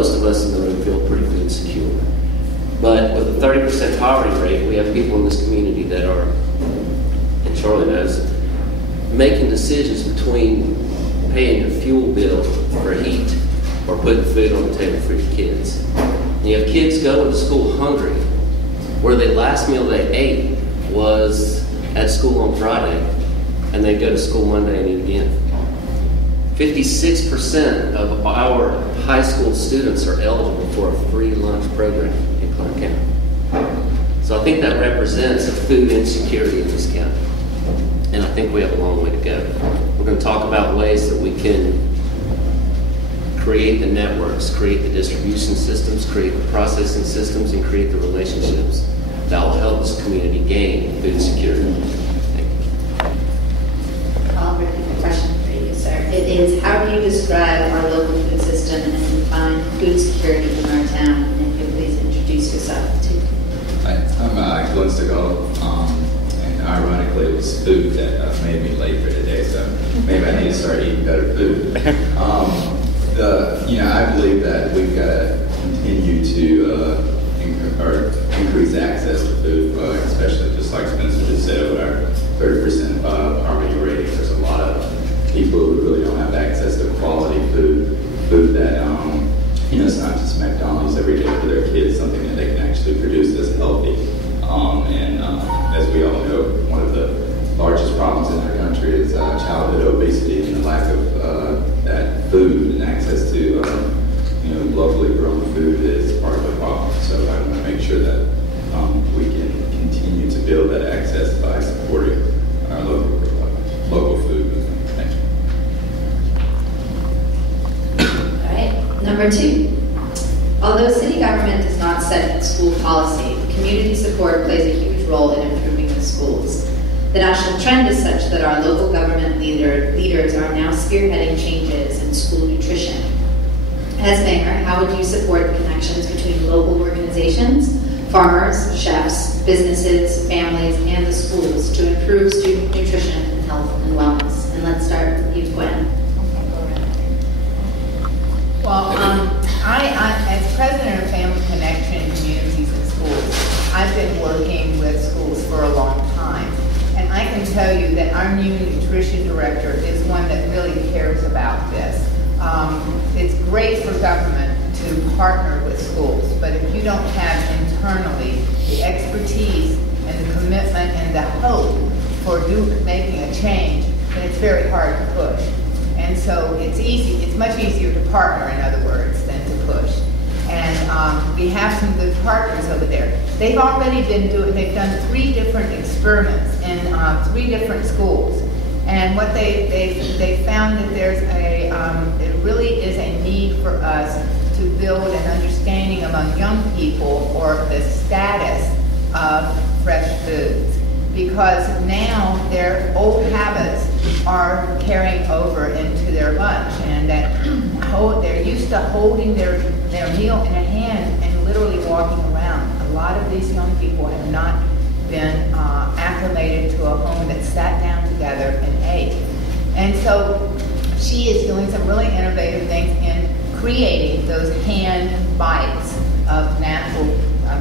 most of us in the room feel pretty food secure. But with a 30% poverty rate, we have people in this community that are, and Charlie knows, making decisions between paying your fuel bill for heat or putting food on the table for your kids. And you have kids going to school hungry, where the last meal they ate was at school on Friday, and they go to school Monday and eat again. 56% of our high school students are eligible for a free lunch program in Clark County. So I think that represents a food insecurity in this county. And I think we have a long way to go. We're going to talk about ways that we can create the networks, create the distribution systems, create the processing systems, and create the relationships that will help this community gain food security. Thank you. I'll repeat the question for you, sir. It is, how do you describe our local food system and define food security in our town? And if you please introduce yourself too. I'm Glenn Segal, and ironically it was food that made me late for today, so maybe I need to start eating better food. I believe that we've got to continue to increase access to food, especially just like Spencer just said, with our 30% poverty rating. There's a lot of people who really don't have access to quality food that, it's not just McDonald's every day for their kids, something that they can actually produce that's healthy. As we all know, one of the largest problems in our country is childhood obesity, and the lack of that food and access to locally grown food is part of the problem. So I want to make sure that we can continue to build that access by supporting our local food movement. Thank you. All right. Number 2. Although city government does not set school policy, community support plays a huge role in improving the schools. The national trend is such that our local government leaders are now spearheading changes in school nutrition. As mayor, how would you support the connections between local organizations, farmers, chefs, businesses, families, and the schools to improve student nutrition and health and wellness? And let's start with you, Gwen. Well, I as president of Family Connection Communities and Schools, I've been working with schools for a long time. And I can tell you that our new nutrition director is one that really cares about this. It's great for government to partner with schools, but if you don't have internally the expertise and the commitment and the hope for making a change, then it's very hard to push. And so it's much easier to partner, in other words, than to push. And we have some good partners over there. They've done 3 different experiments in 3 different schools. And what they found that it really is a need for us to build an understanding among young people or the status of fresh foods. Because now their old habits are carrying over into their lunch, and that they're used to holding their meal in a hand and literally walking around. A lot of these young people have not been acclimated to a home that sat down together and ate. And so she is doing some really innovative things in creating those hand bites of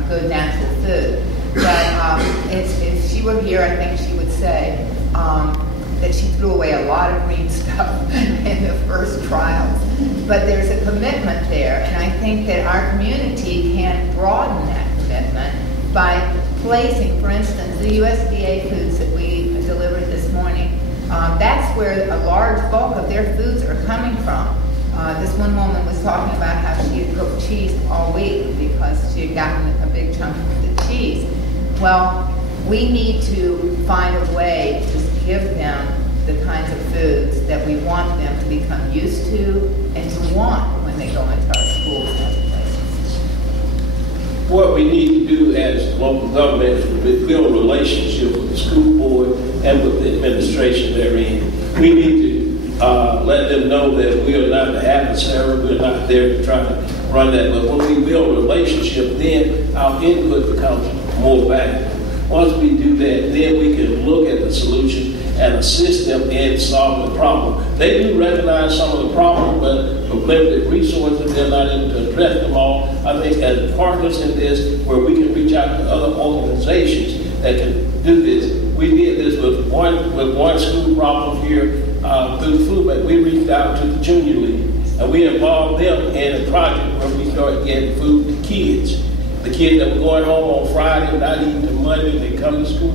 good natural food. But if she were here, I think she would say that she threw away a lot of green stuff in the first trials. But there's a commitment there, and I think that our community can broaden that commitment by placing, for instance, the USDA foods that we delivered this morning. That's where a large bulk of their foods are coming from. This one woman was talking about how she had cooked cheese all week because she had gotten a big chunk of the cheese. Well, we need to find a way to give them the kinds of foods that we want them to become used to and to want when they go into our schools and other places. What we need to do as local government is build a relationship with the school board and with the administration therein. We need to let them know that we are not the adversary, we're not there to try to run that. But when we build a relationship, then our input becomes more valuable. Once we do that, then we can look at the solution and assist them in solving the problem. They do recognize some of the problems, but with limited resources, they're not able to address them all. I think as partners in this, where we can reach out to other organizations that can do this. We did this with one school problem here through the food bank. We reached out to the junior league, and we involved them in a project where we started getting food to kids. The kids that were going home on Friday, not eating till Monday, they come to school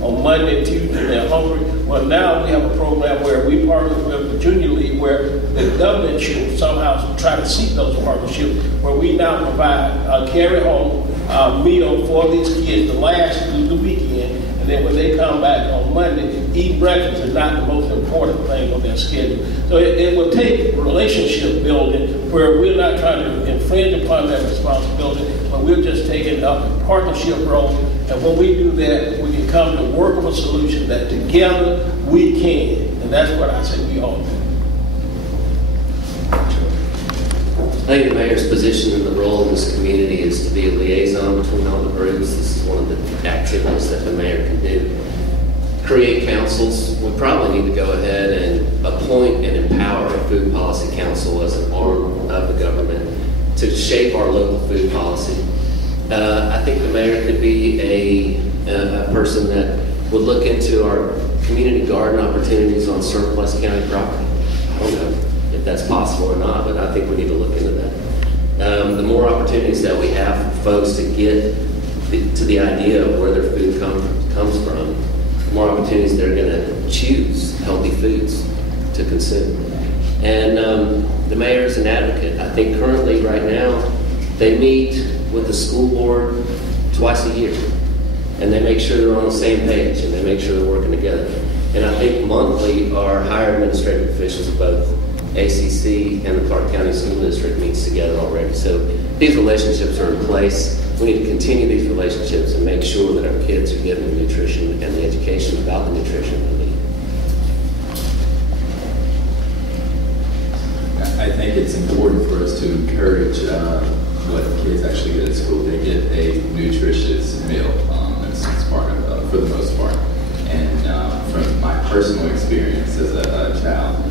on Monday and Tuesday, they're hungry. Well, now we have a program where we partner with the junior league, where the government should somehow try to seek those partnerships, where we now provide a carry-home meal for these kids to last through the weekend. And then when they come back on Monday, eat breakfast is not the most important thing on their schedule. So it will take relationship building where we're not trying to infringe upon that responsibility, but we're just taking up a partnership role. And when we do that, we can come to a workable solution that together we can. And that's what I say we all do. I think the mayor's position in the role in this community is to be a liaison between all the groups. This is one of the activities that the mayor can do. Create councils. We probably need to go ahead and appoint and empower a food policy council as an arm of the government to shape our local food policy. I think the mayor could be a person that would look into our community garden opportunities on surplus county property. I don't know if that's possible or not, but I think we need to look into that. The more opportunities that we have for folks to get to the idea of where their food comes from, the more opportunities they're going to choose healthy foods to consume. And the mayor is an advocate. I think currently, right now, they meet with the school board twice a year, and they make sure they're on the same page, and they make sure they're working together. And I think monthly, our higher administrative officials of both ACC and the Clark County School District meets together already. So these relationships are in place. We need to continue these relationships and make sure that our kids are getting the nutrition and the education about the nutrition they need. I think it's important for us to encourage what kids actually get at school. They get a nutritious meal. It's part of, for the most part. And from my personal experience as a child,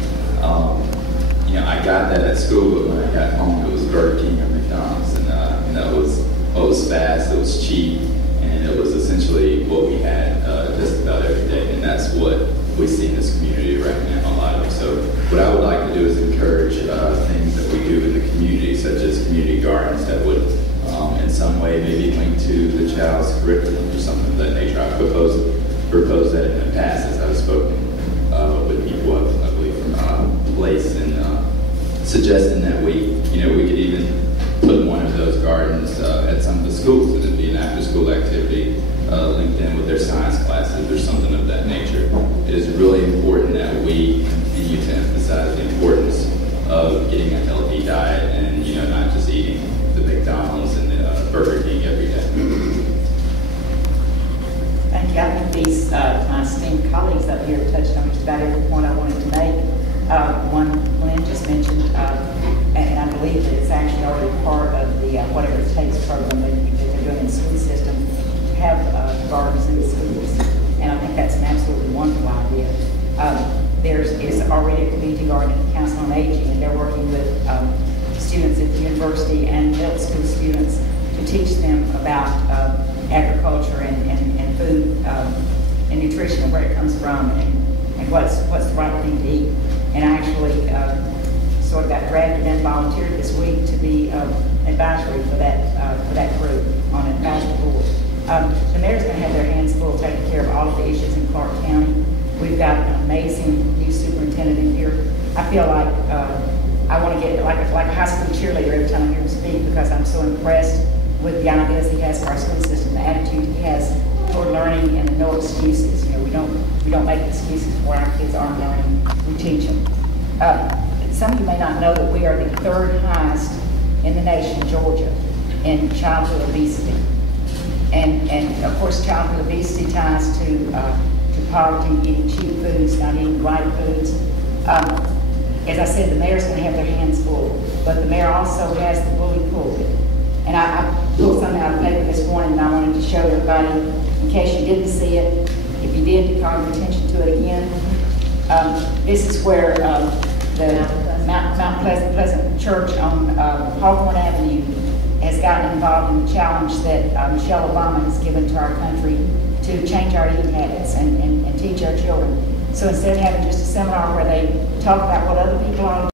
I got that at school, but when I got home, it was Burger King or McDonald's, and it was fast, it was cheap, and it was essentially what we had just about every day, and that's what we see in this community right now, a lot of. So what I would like to do is encourage things that we do in the community, such as community gardens that would in some way maybe link to the child's curriculum or something of that nature. I proposed that in the past as I've spoken with people, I believe from Place, and suggesting that we could even put one of those gardens at some of the schools, and it'd be an after-school activity linked in with their science classes or something of that nature. It is really important that we continue to emphasize the importance of getting a healthy diet and not just eating the McDonald's and the Burger King every day. Thank you. I think these my esteemed colleagues up here touched on just about every point I wanted to make. One Glenn just mentioned, and I believe that it's actually already part of the Whatever It Takes program that they're doing in the school system to have gardens in the schools. And I think that's an absolutely wonderful idea. There's already a community garden at the Council on Aging, and they're working with students at the university and middle school students to teach them about agriculture and food and nutrition and where it comes from and what's the right thing to eat. And I actually sort of got drafted and volunteered this week to be advisory for that group on an advisory board. The mayor's going to have their hands full taking care of all of the issues in Clark County. We've got an amazing new superintendent in here. I feel like I want to get like a high school cheerleader every time I hear him speak, because I'm so impressed with the ideas he has for our school system, the attitude he has toward learning, and the no excuses. We don't make excuses for our kids aren't learning. We teach them. Some of you may not know that we are the third highest in the nation, Georgia, in childhood obesity. And of course, childhood obesity ties to poverty, eating cheap foods, not eating right foods. As I said, the mayor's going to have their hands full, but the mayor also has the bully pulpit. And I pulled something out of the paper this morning, and I wanted to show everybody, in case you didn't see it. If you did, to call your attention to it again. This is where the Mount Pleasant Church on Hawthorne Avenue has gotten involved in the challenge that Michelle Obama has given to our country to change our eating habits and teach our children. So instead of having just a seminar where they talk about what other people ought to